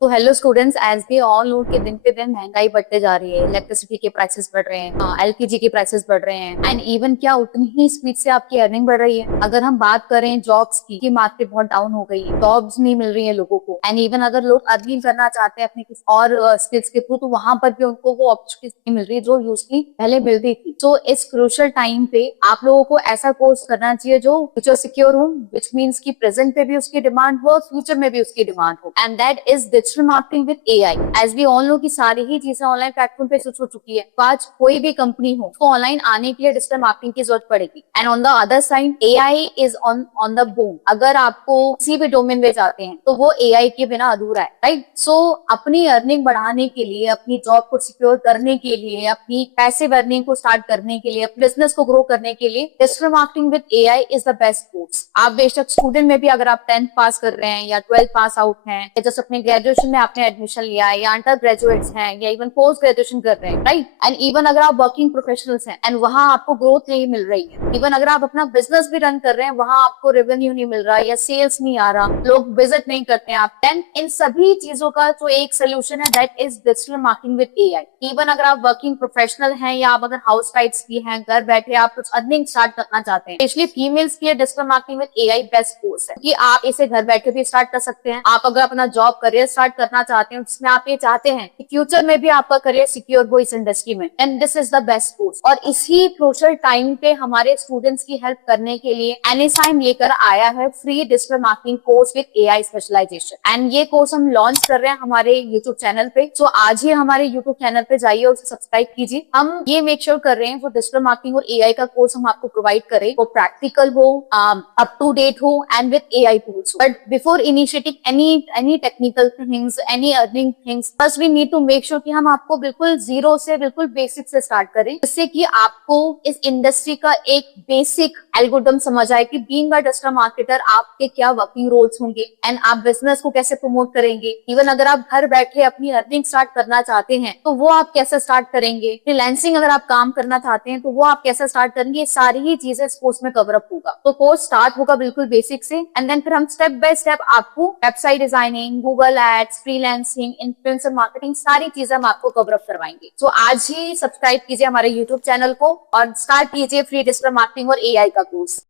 तो hello students, as we all know कि दिन पे दिन महंगाई बढ़ते जा रही है। इलेक्ट्रिसिटी के प्राइसेस बढ़ रहे हैं, एलपीजी के प्राइसेस बढ़ रहे हैं, एंड इवन क्या उतनी ही स्पीड से आपकी अर्निंग बढ़ रही है। अगर हम बात करें जॉब्स की मार्केट बहुत डाउन हो गई है, जॉब्स नहीं मिल रही है लोगों को। एंड इवन अगर लोग अर्निंग करना चाहते हैं अपने किसी और स्किल्स के थ्रू, तो वहां पर भी उनको वो अपॉर्चुनिटीज नहीं मिल रही जो यूजली पहले मिलती थी। तो इस क्रूशियल टाइम पे आप लोगों को ऐसा कोर्स करना चाहिए जो फ्यूचर सिक्योर हो, विच मीन्स की प्रेजेंट पे भी उसकी डिमांड हो, फ्यूचर में भी उसकी डिमांड हो, and that is digital marketing with AI. As we all know कि सारी ही चीजें ऑनलाइन प्लेटफॉर्म पे स्विच हो चुकी है। तो आज कोई भी कंपनी हो, उसको ऑनलाइन आने के लिए डिजिटल मार्केटिंग की जरूरत पड़ेगी। And on the other side AI is on the boom. अगर आपको किसी भी डोमेन में जाते हैं तो वो एआई के बिना अधूरा है, राइट? सो अपनी अर्निंग बढ़ाने के लिए, अपनी जॉब को सिक्योर करने के लिए, अपनी पैसिव अर्निंग को स्टार्ट करने के लिए, अपने बिजनेस को ग्रो करने के लिए digital marketing with AI is the best course. आप बेशक स्टूडेंट में भी अगर आप 10th पास कर रहे हैं या 12th पास आउट हैं, या जैसे अपने ग्रेजुएशन में आपने एडमिशन लिया है, या अंडर ग्रेजुएट्स हैं, या इवन पोस्ट ग्रेजुएशन कर रहे हैं, राइट? एंड इवन अगर आप वर्किंग प्रोफेशनल्स हैं एंड वहां आपको ग्रोथ नहीं मिल रही है, इवन अगर आप अपना बिजनेस भी रन कर रहे हैं, वहां आपको रेवेन्यू नहीं मिल रहा या सेल्स नहीं आ रहा, लोग विजिट नहीं करते हैं आप, देन इन सभी चीजों का जो एक सोल्यूशन है that is digital marketing with AI. Even अगर आप वर्किंग प्रोफेशनल हैं या आप अगर हाउस वाइफ्स भी हैं, घर बैठे आप कुछ अर्निंग स्टार्ट करना चाहते हैं, स्पेशली फीमेल्स के लिए digital marketing with AI best course है, कि आप इसे घर बैठे भी स्टार्ट कर सकते हैं। आप अगर अपना जॉब करियर स्टार्ट करना चाहते हैं जिसमें आप ये चाहते हैं कि फ्यूचर में भी आपका करियर सिक्योर हो इस इंडस्ट्री में, and this is the best course. और इसी क्रूशियल टाइम पे हमारे स्टूडेंट्स की हेल्प करने के लिए एनएसआईएम लेकर आया है free digital marketing course with AI specialization. And ये कोर्स हम लॉन्च कर रहे हैं हमारे यूट्यूब चैनल पे। तो आज ही हमारे यूट्यूब चैनल पे जाइए और उसे सब्सक्राइब कीजिए। हम ये मेक श्योर कर रहे हैं वो डिजिटल मार्केटिंग और एआई का कोर्स हम आपको प्रोवाइड करें, वो प्रैक्टिकल हो, अप टू डेट हो, and with AI tools. But before initiating any technical things, any earning things, first we need to make sure कि हम आपको बिल्कुल जीरो से, बिल्कुल बेसिक से स्टार्ट करें, जिससे कि आपको इस इंडस्ट्री का एक बेसिक एल्गोरिथम समझ आए कि बीइंग अ डिजिटल मार्केटर आपके क्या वर्किंग रोल्स होंगे, एंड आप बिजनेस को कैसे प्रमोट करेंगे। इवन अगर आप घर बैठे अपनी अर्निंग स्टार्ट करना चाहते हैं तो वो आप कैसे स्टार्ट करेंगे, फ्रीलांसिंग अगर आप काम करना चाहते हैं तो वो आप कैसे स्टार्ट करेंगे, ये सारी ही चीजें इस कोर्स में कवर अप होगा। तो कोर्स स्टार्ट होगा बिल्कुल बेसिक से, एंड देन फिर हम स्टेप बाय स्टेप आपको website designing, Google ads, freelancing, influencer marketing, सारी चीजें हम आपको कवर अप करवाएंगे। तो आज ही सब्सक्राइब कीजिए हमारे यूट्यूब चैनल को और स्टार्ट कीजिए फ्री डिजिटल मार्केटिंग और एआई का कोर्स।